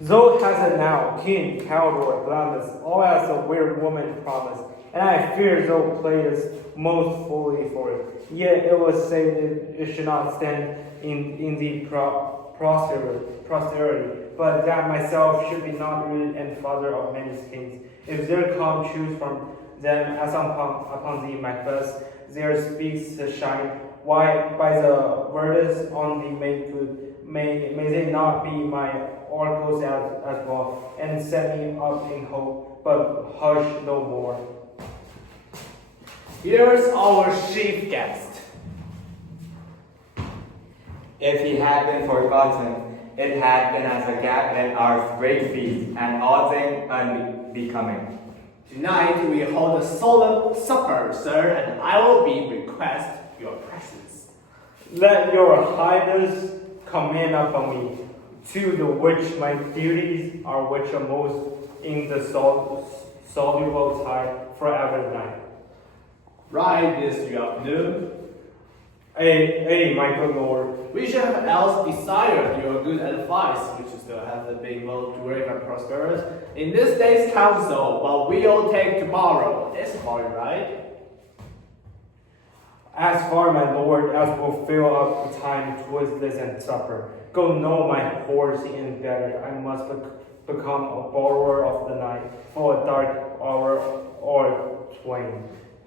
Though has it now, king, cowboy, blameless, all as a weird woman promised, and I fear though played us most fully for it. Yet it was said it should not stand in the posterity, but that myself should be not rooted and father of many kings. If there come choose from them as upon the Macbeth, there speaks the shine. Why by the verdicts on the made good, may they not be my oracles as well, and set me up in hope, but hush no more. Here's our chief guest. If he had been forgotten, it had been as a gap in our great feast, and all things unbecoming. Tonight we hold a solemn supper, sir, and I will request your presence. Let your highness command upon me, to the which my duties are which are most in the soluble tide forever night. Right this afternoon, My good lord. we should have else desired your good advice, which is to have been most great and prosperous in this day's council, but we'll take tomorrow. This morning, right? As far, my lord, as will fill up the time towards this and supper. Go know my horse in better. I must become a borrower of the night for a dark hour or twain.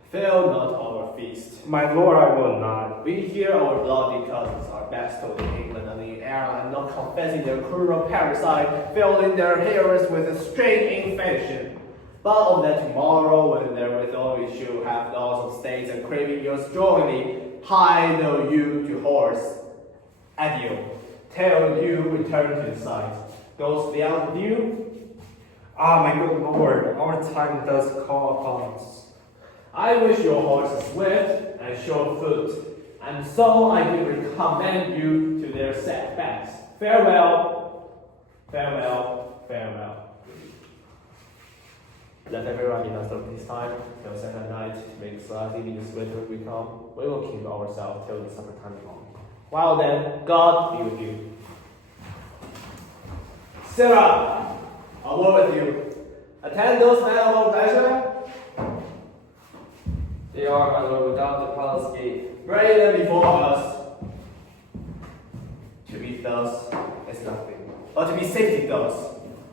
Fail not our feast. My lord, I will not. We hear our bloody cousins are bestowed in England and in Ireland, not confessing their cruel parasite, filling their hearers with a strange infection. But on that tomorrow, when therewithal we shall have laws of states and craving yours joyfully, hie know you to horse. Adieu. Till you return to the sight. Goes the out with you? Ah, my good lord, our time does call upon us. I wish your horse is swift and sure foot, and so I do recommend you to their setbacks. Farewell, farewell, farewell. Let everyone in us of this time, till Sunday night, to make society in this winter we come. We will keep ourselves till the summertime long. Well then, God be with you. Sarah, a word with you. Attend those men of our pleasure. They are, my lord, without the palace gate. Bring them before us. To be thus is nothing, but to be safety thus.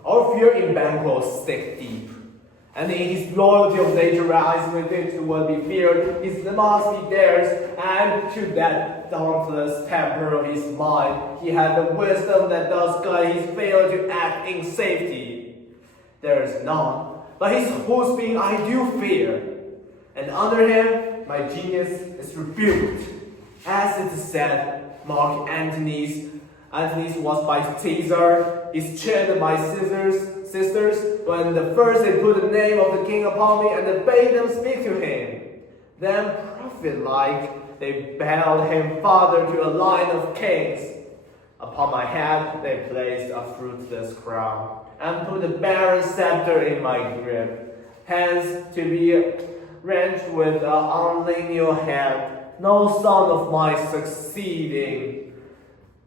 Our fear in Banquo stick deep, and in his loyalty of nature lies within to what be feared, his must be theirs, and to that dauntless temper of his mind, he had the wisdom that does guide his failure to act in safety. There is none, but his whose being I do fear, and under him my genius is rebuked. As it is said, Mark Antony's was by Caesar, is cheated by sisters, when the first they put the name of the king upon me and they bade them speak to him. Then prophet-like, they bound him father to a line of kings. Upon my head they placed a fruitless crown, and put a barren scepter in my grip. Hence to be wrenched with an unlineal hand, no son of my succeeding.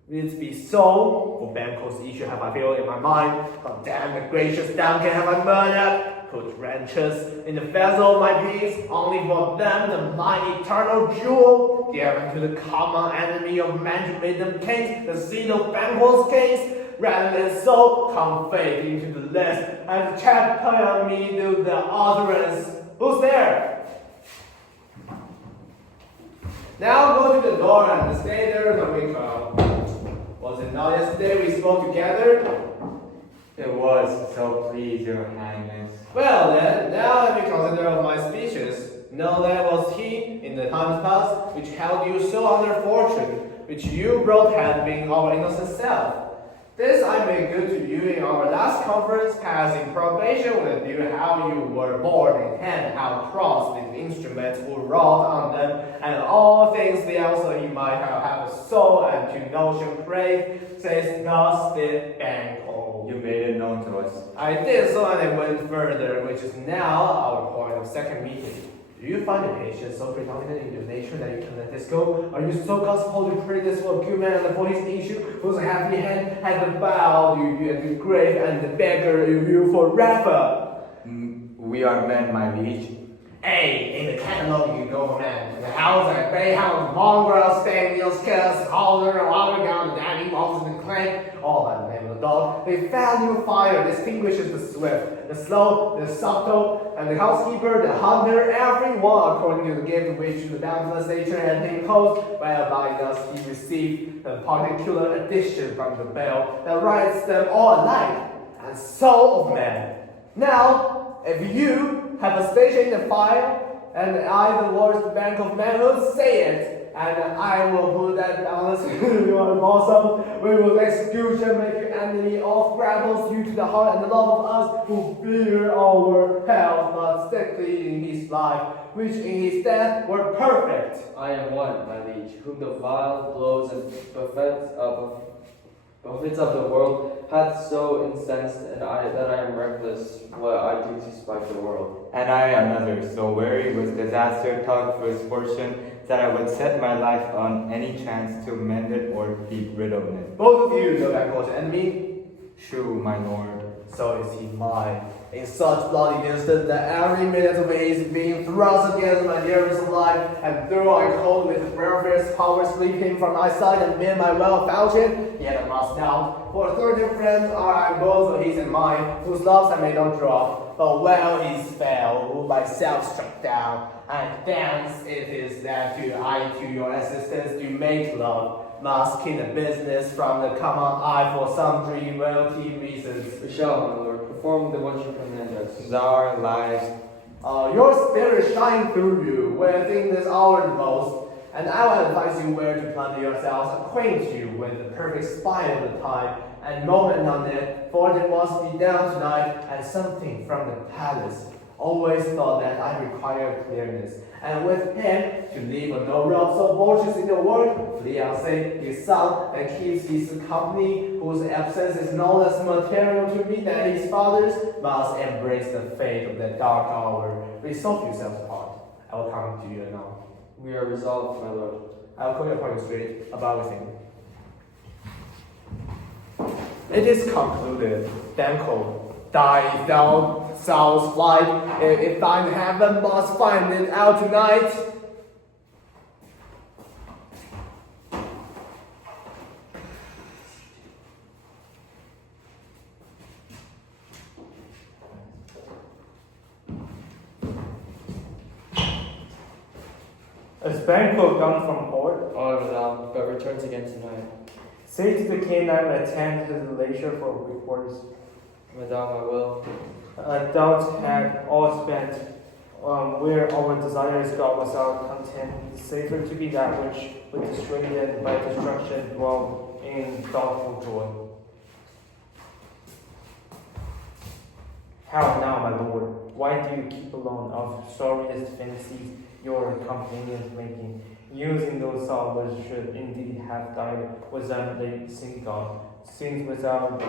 It be so, for Banquo's issue have I feel in my mind, but damn the gracious Duncan have I murdered, put wrenches in the vessel of my peace, only for them the mine eternal jewel, given to the common enemy of man to make them kings, the seed of Banquo's kings, rather than so, come faith into the list, and champion me to the utterance. Who's there? Now go to the door and stay there the week. Was it not yesterday we spoke together? It was, so please, your highness. Well then, now let me consider of my speeches. Know that was he, in the times past, which held you so under fortune, which you brought had been our innocent self. This I made good to you in our last conference, passing probation with you how you were born in hand, how crossed these instruments were wrought on them, and all things else he might have a soul and to notion praise, says thus did Banquo. You made it known to us. I did so, and I went further, which is now our point of second meeting. Do you find the patience so predominant in your nature that you can let this go? Are you so gospel to pray this for a good man and for his issue, whose happy hand had the bow you at the grave and the beggar you forever? We are men, my liege. Hey, in the catalog you go, man. The house and greyhounds, mongrels, spaniels, cats, halter, oregon, daddy, mouse, and clank, all that name of the dog. They value fire, distinguishes the swift, the slow, the subtle, and the housekeeper, the hunter, everyone according to the gift which the boundless nature had imposed, whereby thus he received the particular addition from the bell that writes them all alike, and soul of man. Now, if you have a station in the fire, and I, the worst bank of manhood, say it, and I will put that balance in your bosom. We will execute and make your enemy off grapples you to the heart and the love of us who fear our health, but strictly in his life, which in his death were perfect. I am one, my liege, whom the vile blows and buffets of the world hath so incensed, and that I am reckless what I do to spite the world. And I another, so weary with disaster, taught for misfortune, that I would set my life on any chance to mend it or be rid of it. Both of you know that cause enemy. True, my lord. So is he mine. In such bloody distance that every minute of it is being thrust against my dearest of life, and though I cold with warfare's power sleeping from my side and been my well fountain, yet I must doubt, for 30 friends are I both of his and mine, whose loves I may not drop, but well is fell, who myself struck down, and thence it is that to your assistance do make love, masking the business from the common eye for some triviality reasons. We shall, my lord, perform the what you command us. Our lives. Your spirit shine through you within this hour the most, and I will advise you where to plant yourselves, acquaint you with the perfect spy of the time and moment on it, for it must be down tonight, and something from the palace. Always thought that I required clearness, and with him to leave a no rob so vultures in the world, fiancé, his son, that keeps his company, whose absence is no less material to me than his father's, must embrace the fate of that dark hour. Resolve yourselves apart. I will come to you anon. We are resolved, my lord. I will call you upon you straight about everything. It is concluded. Banquo. Die thou soul's flight, if thine heaven must find it out tonight. Is Banquo gone from port? All madame, but returns again tonight. Say to the king I will attend his leisure for reports. Madame, I will. Doubts had all spent where our desires go without content. Safer to be that which, with distracted by destruction, dwell in thoughtful joy. How now, my lord? Why do you keep alone of sorriest fancies your companions making, using those souls which should indeed have died with them they sing God? Sins without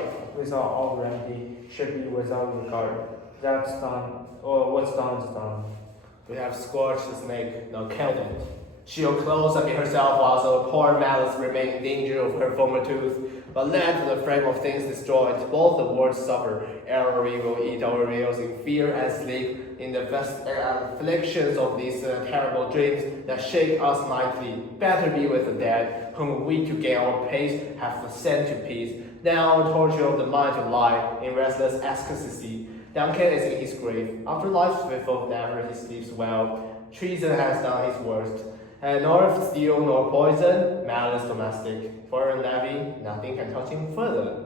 all remedy should be without regard. That's done, or what's done is done. We have scorched the snake, now killed it. She'll close up in herself while so poor malice remain in danger of her former tooth. But let the frame of things destroyed, both the worlds suffer. Ere we will eat our meals in fear and sleep, in the afflictions of these terrible dreams that shake us nightly. Better be with the dead, whom we to gain our pace have sent to peace. Now torture of the mind to lie in restless ecstasy. Duncan is in his grave. After life's swift never he sleeps well. Treason has done his worst. And nor steel nor poison, malice domestic. Foreign levy, nothing can touch him further.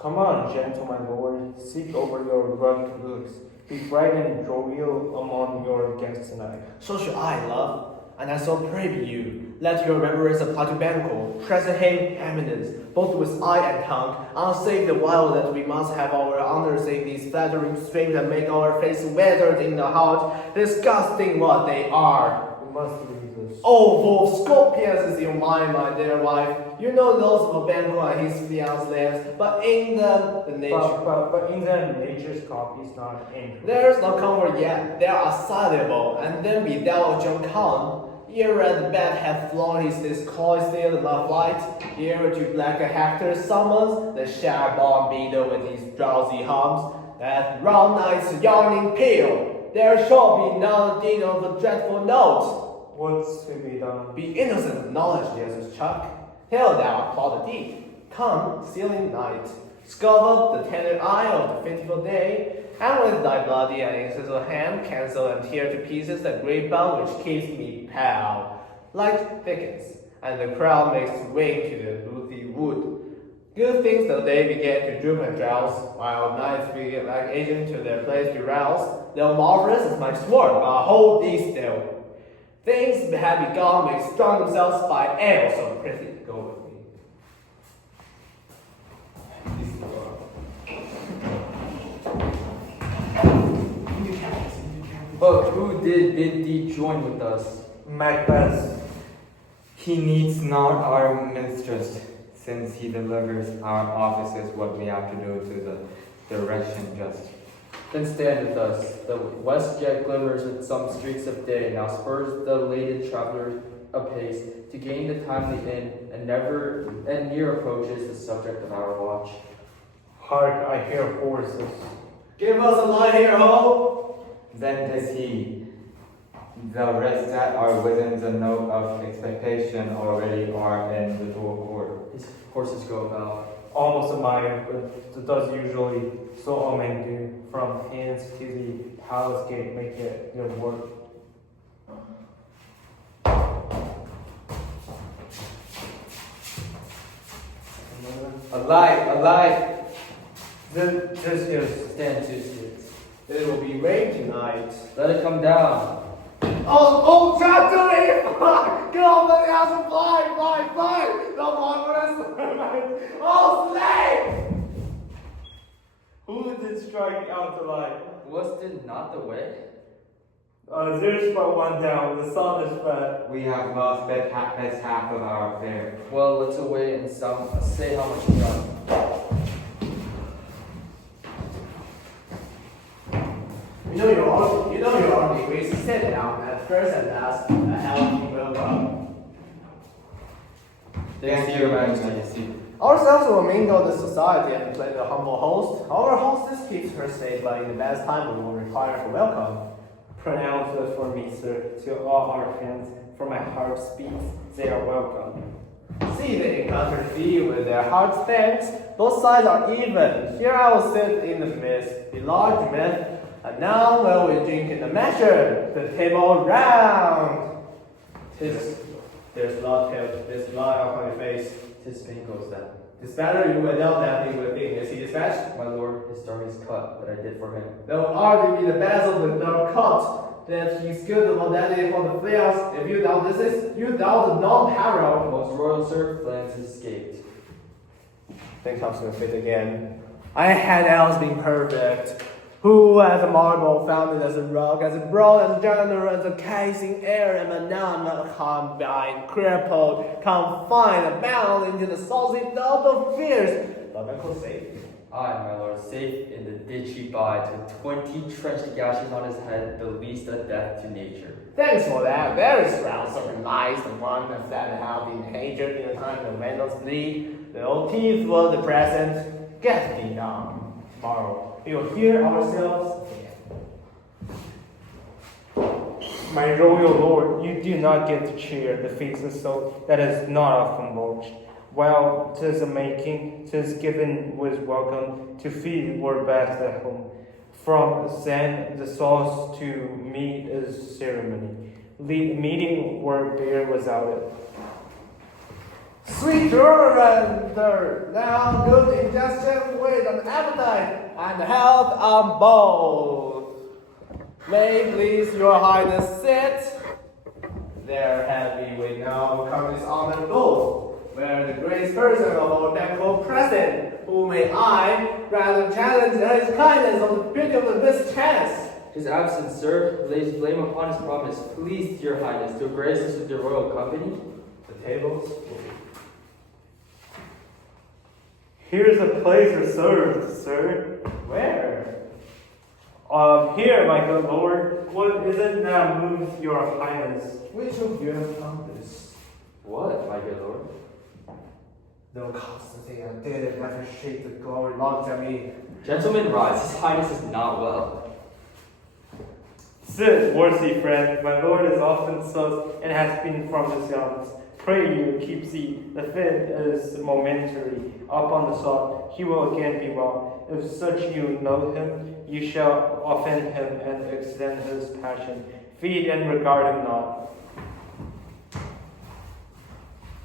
Come on, gentle my lord, seek over your rugged looks. Be bright and jovial among your guests tonight. So should I, love. And I so pray be you. Let your reverence apply to Banquo. Present him eminence, both with eye and tongue. Unsave the while that we must have our honors in these flattering streams that make our face weathered in the heart. Disgusting what they are. We must read this. Oh, full of scorpions is your mind, my dear wife. You know those of Banquo and his fiancé slaves, but in them, the nature. But in the nature's copy is not in. There's no comfort yet. They are soluble, and then without John Con. Ere the bat hath flown his discoy still love light, ere to black Hector summons the sharp-born beetle with his drowsy hums, that round night's yawning peal, there shall be none deed of a dreadful note. What's to be done? Be innocent of knowledge, Jesus Chuck, till thou applaud the deed. Come, sealing night, scald up the tender eye of the fateful day, and with thy bloody and insensible hand cancel and tear to pieces the great bond which keeps me pale. Light thickens, and the crowd makes way to the ruthy wood. Good things the day began to droop and drowse, while nights begin like agents to their place to rouse. Though marvelous is my sword, but hold thee still. Things have begun make strong themselves by ale, so prithee go with me. But who did bid thee join with us? Macbeth. He needs not our mistress, since he delivers our offices what we have to do to the direction just. Then stand with us. The west jet glimmers with some streaks of day, now spurs the laden traveler apace to gain the timely inn, and near approaches the subject of our watch. Hark, I hear horses. Give us a light here, ho! Then tis he. The rest that are within the note of expectation already are in the dual court. His horses go about. Almost a mile, but does usually, so all men do, from hands to the palace gate make it their work. A light! This is Stand to seats. It will be rain tonight. Let it come down. Oh, try to leave! Get off the house and fly! The marvelous Oh, slave! who did strike out the light? Was it not the way? There's but one down. The sun is fed. We have lost best half of our affair. Well, let's away and say how much is done. You know your own degrees. Sit down. At first and last, a healthy welcome. Thank you, Your Majesty. Ourselves will mingle the society and play the humble host. Our hostess keeps her state, but in the best time we will require for welcome. Pronounce it for me, sir, to all our friends. For my heart speaks, they are welcome. See, they encounter thee with their hearts thanks. Both sides are even. Here I will sit in the midst, the large myth. And now will we drink in the measure, the table round. There's blood upon your face. Tis Banquo's then. Dispatcher, you will know that he will think. Is he dispatched? My lord, his story is cut that I did for him. Thou art to be the basil with no cut, that he's good of modality for the flares. If you doubt this, you doubt the non-peril. Most royal sir, Flans escaped. Then comes to the fit again. I had else been perfect. Who as a marble founded as a rock, as a broad and general as a casing air, and a nun combined, crippled, confined, bound into the saucy dove of fears. But Michael safe. I, my lord, safe in the ditch he bides, with 20 trenched gashes on his head, the least a death to nature. Thanks for that. Very sprout of lies, the one that have been injured in the time of Vandals bleed. The old teeth were the present. Get thee down. Tomorrow we will hear ourselves again. My royal lord, you do not get to cheer the faces so that is not often mulched. Well, 'tis a making, 'tis given with welcome, to feed were best at home. From then the sauce to meat is ceremony. Meeting were beer without it. Sweet render, now good ingestion with an appetite and health on both. May please your highness sit. There have we now come this honored both, where the great person of our temple present, who may I rather challenge his kindness of the beauty of this chance. His absence, sir, lays blame upon his promise. Please, your highness, to grace us with your royal company. The tables will be. Here's a place reserved, sir. Where? Here, my good lord. What is it that moves your highness? Which of you have found this? What, my good lord? No constancy and did never shake the glory locked at me. Gentlemen, rise. His highness is not well. Sit, worthy friend. My lord is often such and has been from his young. Pray you keep seat. The fit is momentary. Up on the sod, he will again be well. If such you know him, you shall offend him and extend his passion. Feed and regard him not.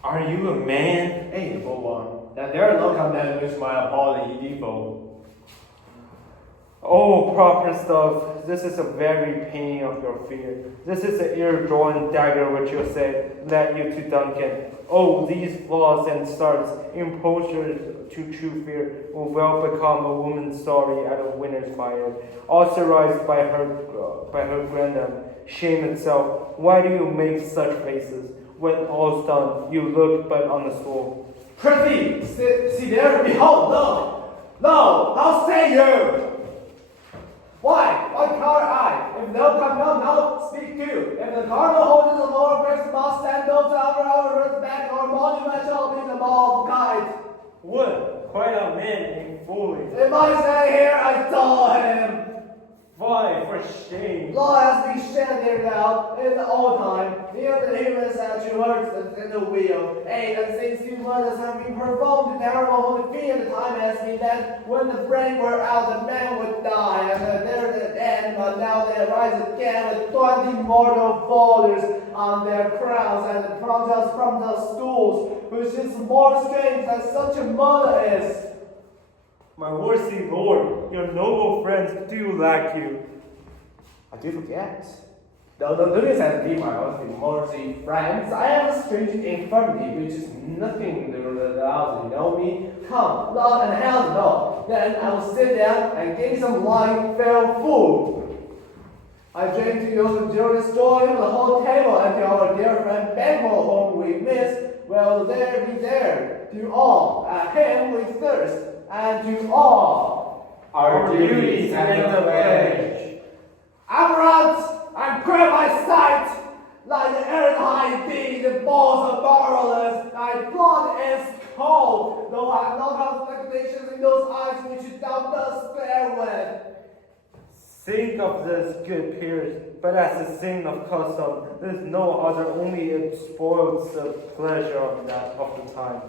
Are you a man? Amiable one, that there no command which my appalling evil. Oh, proper stuff. This is a very pain of your fear. This is the ear-drawn dagger which you said led you to Duncan. Oh, these flaws and starts, impostures to true fear, will well become a woman's story at a winter's fire, authorized by her grandam. Shame itself. Why do you make such faces? When all's done, you look but on the stool. Prithee, see there, behold, no, how say you? Why cower I? If no come, now speak to. If the cardinal holds the lower breaks must stand those our back, our monument shall be the ball of kite. What? Quite a man ain't fooling. If I stay here, I saw him. Why, for shame. Law has been shed there now, in the old time, near the human statue hurts in the wheel. Eight and 16 murders have been performed in terrible holy fear. The time has been that when the brain were out, the man would die, and there's an end, but now they rise again with 20 mortal boulders on their crowns, and the protest from the stools, which is more strange than such a murder is. My worthy lord, your noble friends do lack you. I do forget. Though the Louis and be my worthy friends, I have a strange infirmity which is nothing without you know me. Come, Lord and hell no. Then I will sit down and gain some wine, fair food. I drink to you during the story of the whole table and to our dear friend Banquo whom we miss. Well, there be there. To all, at him we thirst. And to all, Our duties and the pledge. Amaranth, and grab my sight, like the earth high thee, the balls are marvelous, thy blood is cold, though I have no calculations in those eyes which thou dost bear with. Think of this, good peers, but as a sin of custom, there is no other, only it spoils the pleasure of the time.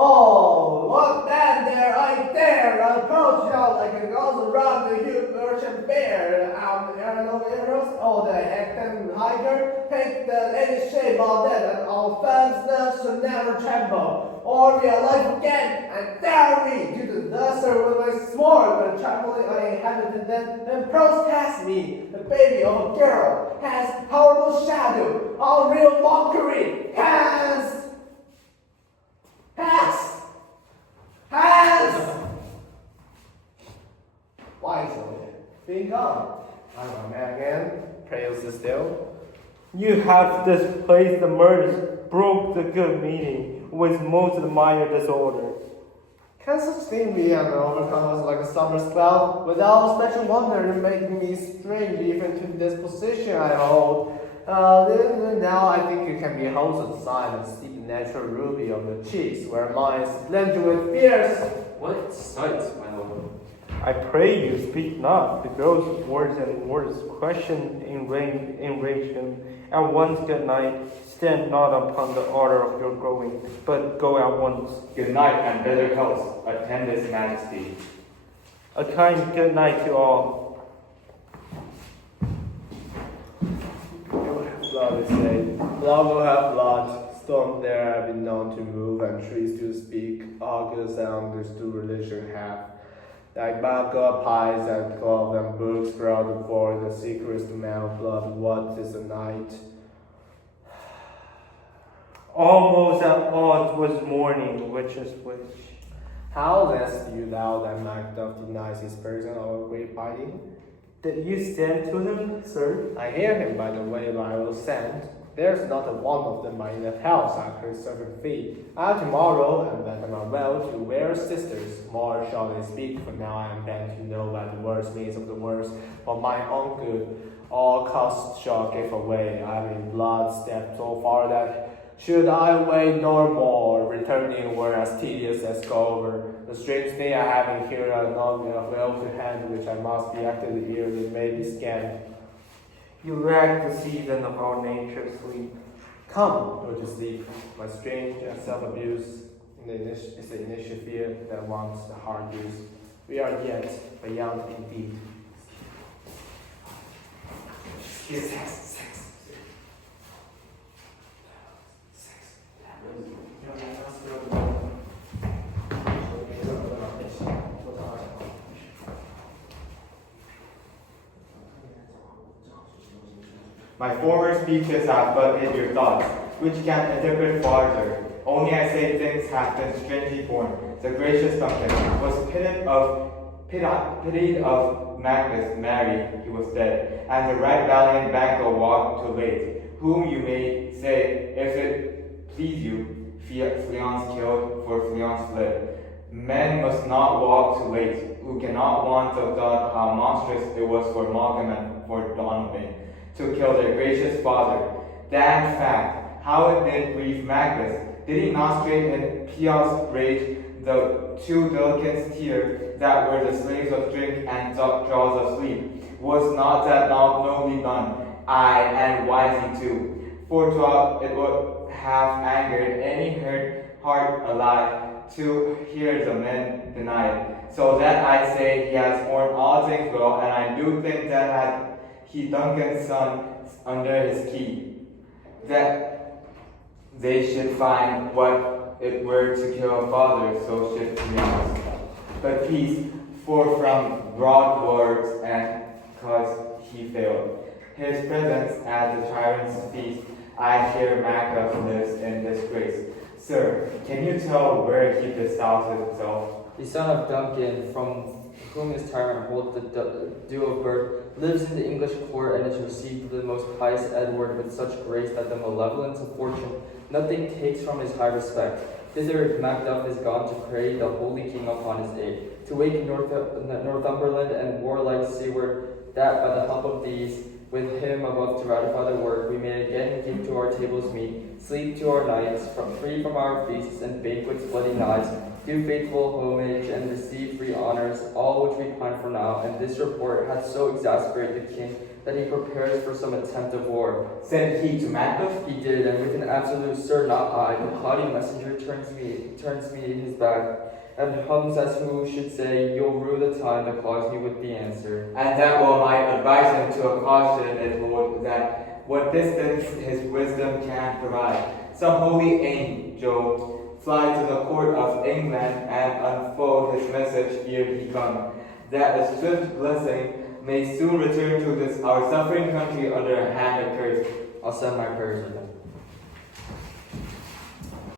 Oh, what then there I dare approach out like a ghost around the huge merchant bear. No arrows, oh the hectic hiker, take the lady shape of that, and all fences should never tremble, or be alive again, and dare me to the duster with my sword, when trembling I inhabited then protest me, the baby of a girl, has horrible shadow, all real mockery, has. Why so? Think on. I'm a man again. Praise still. You have displaced the murders, broke the good meaning, with most admired disorder. Can such thing be and overcome us like a summer's cloud, without special wonder making me strange even to this position I hold? Now I think you can behold the sign and see the natural ruby of the cheeks, where mine is blended with fierce. What sight, my lord? I pray you, speak not. The girl's words and words question enrage him. At once, good night. Stand not upon the order of your going, but go at once. Good night and better health. Attend his majesty. A kind good night to all. Blood is laid. Blood will have blood. Stones there have been known to move, and trees to speak. August and understood religion have. Like Baca, pies, and cloth and books brought before the secret man of blood. What is a night? Almost at odds was morning, which is which. How lest you thou that Macbeth denies his person of great fighting? Did you send to him, sir? I hear him by the way I will send. There's not a one of them in the house I could servant feed. I tomorrow, and let them are well to wear sisters. More shall they speak, for now I am bent to know by the words means of the words, for my own good. All costs shall give away. I am in blood stepped so far that should I wait no more, returning were as tedious as go over. The strange thing I have in here are not well to hand, which I must be acted here that may be scanned. You lack the season of our nature sleep. Come, go to sleep. My strange and self-abuse is the initial fear that wants the hard use. We are yet, but young indeed. My former speeches have but hid your thoughts, which can interpret farther. Only I say things have been strangely born. The gracious Duncan was pitied of Macbeth married, he was dead, and the right valiant Banquo walked too late, whom you may say, if it please you, Fleance killed, for Fleance fled. Men must not walk too late, who cannot want to doubt how monstrous it was for Malcolm and for Donovan to kill their gracious father. That fact, how it did grieve Macbeth. Did he not straight in pious rage the two delicate tears that were the slaves of drink and jaws of sleep? Was not that nobly done? Aye, and wisely too. For it would have angered any heart alive to hear the men deny it. So that I say he has borne all things well, and I do think that had he Duncan's son under his key, that they should find what it were to kill a father, so should Fleance. But peace, for from broad words and cause he failed. His presence at the tyrant's feast, I hear Macbeth lives in disgrace. Sir, can you tell where he bestowed himself? The son of Duncan, from whom this tyrant holds the due of birth, lives in the English court and is received with the most pious Edward with such grace that the malevolence of fortune nothing takes from his high respect. Thither Macduff is gone to pray the holy king upon his aid, to wake Northumberland and warlike seaward, that by the help of these, with him above to ratify the work, we may again give to our tables meat, sleep to our nights, free from our feasts and banquets bloody knives, do faithful homage and receive free honors, all which we pine for now. And this report hath so exasperated the king that he prepares for some attempt of war. Sent he to Macbeth? He did, and with an absolute sir, not I, the haughty messenger turns me his back, and hums as who should say, you'll rue the time that clogs me with the answer. And that will might advise him to a caution it Lord, that what distance his wisdom can provide. Some holy angel fly to the court of England and unfold his message ere he come, that a swift blessing may soon return to this our suffering country under a hand accursed. I'll send my prayers with him.